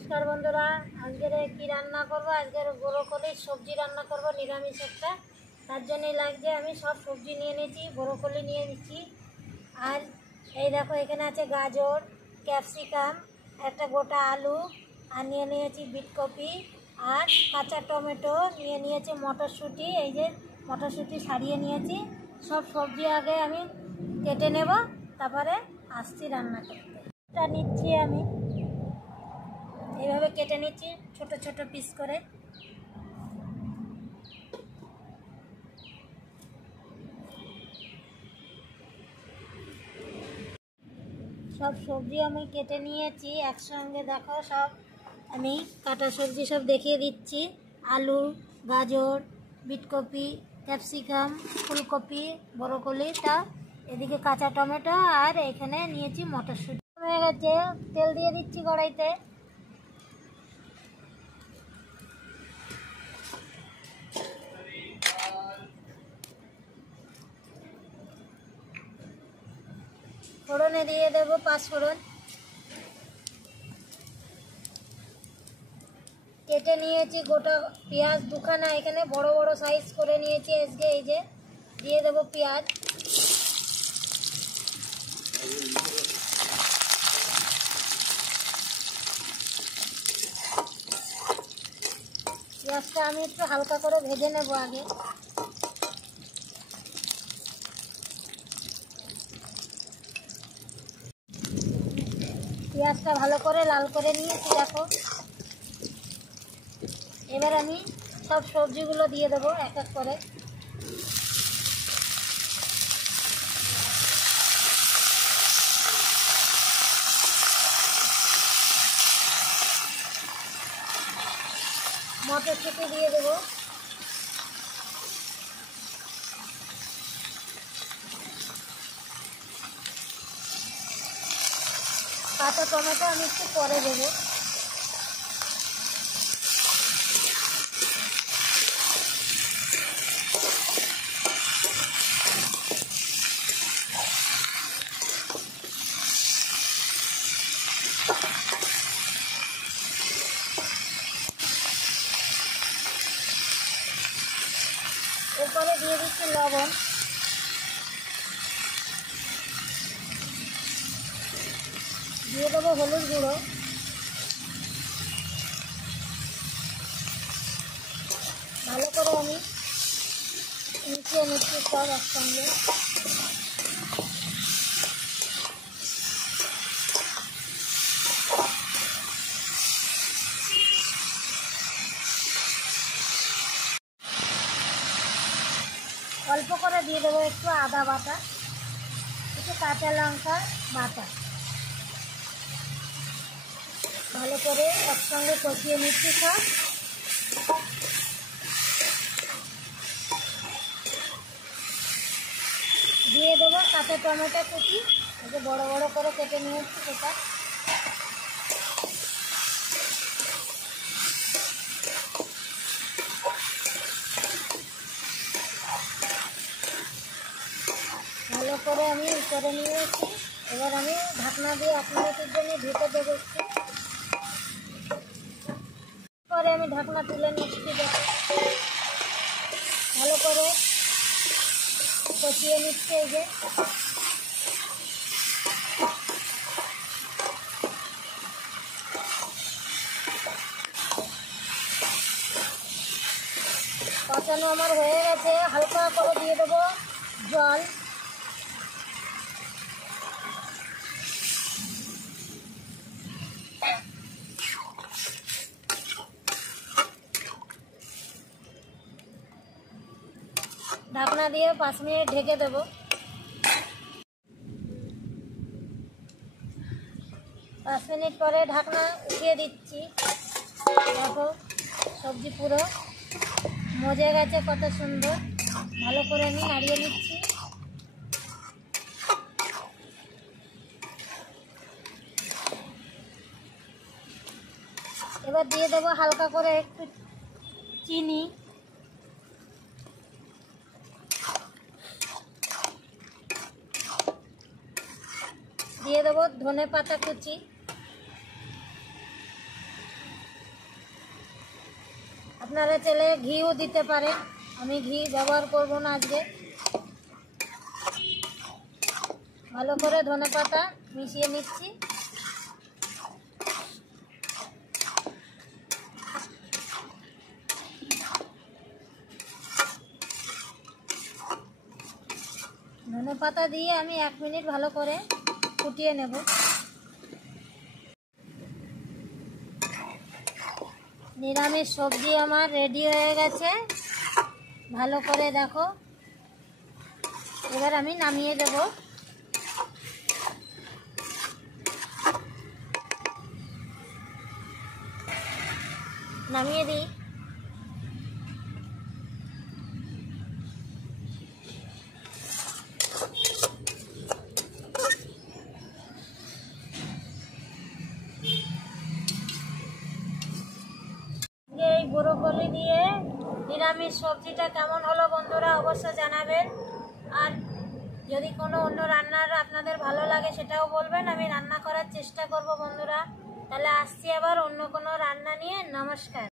नमस्कार बंधुरा आज की रान्ना करब आज ब्रोकलिर सब्जी रान्ना करब निरामिष एक तार जन्य लागछे आमी सब सब्जी निये निয়েছি ब्रोकली निये निচ্ছি और এই দেখো এখানে আছে গাজর ক্যাপসিকাম একটা গোটা আলু আর নিয়ে নিয়েছি বিটকপি আর কাঁচা টমেটো নিয়ে নিয়েছি মটরশুঁটি এই যে মটরশুঁটি ছাড়িয়ে নিয়েছি सब सब्जी आगे आमी केटे नेब तारपरे आसছি रान्ना करते এটা নিচ্ছি আমি এইভাবে কেটে নিচ্ছি ছোট ছোট পিস করে सब सब्जी আমি কেটে নিয়েছি একসঙ্গে দেখো সব আমি কাটা সবজি সব দেখিয়ে দিচ্ছি আলু গাজর বিটকপি ক্যাপসিকাম ফুলকপি ব্রোকলিটা এদিকে কাঁচা টমেটো আর এখানে নিয়েছি মটরশুঁটি হয়ে গেছে তেল দিয়ে দিচ্ছি কড়াইতে फोड़ने दिए देव पाँच फोड़न केटे निয়েছি गोटा पेঁয়াজ दुखाना एखाने बड़ो बड़ो साइज करे निয়েছি আজকে এই যে দিয়ে দেব পেঁয়াজ পেঁয়াজটা আমি একটু হালকা করে ভেজে নেব আগে পেঁয়াজটা ভালো করে লাল করে নিয়েছি দেখো এবার আমি সব সবজিগুলো দিয়ে দেব এক এক করে মটরশুঁটি দিয়ে দেব কাঁচা টমেটো আমি একটু পরে দেবো এরপরে দিয়ে দিচ্ছি লবণ দিয়ে দেবো হলুদ গুঁড়ো ভালো করে আমি মিশিয়ে নিচ্ছি সব একসঙ্গে অল্প করে দিয়ে দেবো একটু আদা বাটা একটু কাঁচা লঙ্কা বাটা ভালো করে একসঙ্গে কষিয়ে নিচ্ছি সব দিয়ে দেবো কাঁচা টমেটো কুচি এই যে বড় বড় করে কেটে নিয়েছি সেটা ভালো করে আমি করে নিয়েছি এবার আমি ঢাকনা দিয়ে 1 মিনিটের জন্য ঢেকে দেবো একটু পরে আমি ঢাকনা তুলে নিচ্ছি ভালো করে কষিয়ে নিচ্ছি এই যে কষানো আমার হয়ে গেছে হালকা করে দিয়ে দেবো জল ঢাকনা দিয়ে 5 মিনিট ঢেকে দেব 5 মিনিট পরে ঢাকনা উঠিয়ে দিচ্ছি দেখো সবজি পুরো মজে গেছে কত সুন্দর ভালো করে আমি নাড়িয়ে নিচ্ছি এবার দিয়ে দেব হালকা করে একটু চিনি দিয়ে দেবো ধনে পাতা কুচি আপনারা চাইলে ঘিও দিতে পারেন, আমি ঘি ব্যবহার করব না আজকে। ভালো করে ধনেপাতা মিশিয়ে নিচ্ছি। ধনেপাতা দিয়ে আমি 1 মিনিট ভালো করে ফুটিয়ে নেব। নিরামিষ সবজি আমার রেডি হয়ে গেছে, ভালো করে দেখো। এবার আমি নামিয়ে দেব। নামিয়ে দিই। এই ব্রোকলি দিয়ে নিরামিষ সবজিটা কেমন হলো বন্ধুরা অবশ্যই জানাবেন। আর যদি কোনো অন্য রান্নার আপনাদের ভালো লাগে সেটাও বলবেন, আমি রান্না করার চেষ্টা করব বন্ধুরা। তাহলে আসছি আবার অন্য কোনো রান্না নিয়ে। নমস্কার।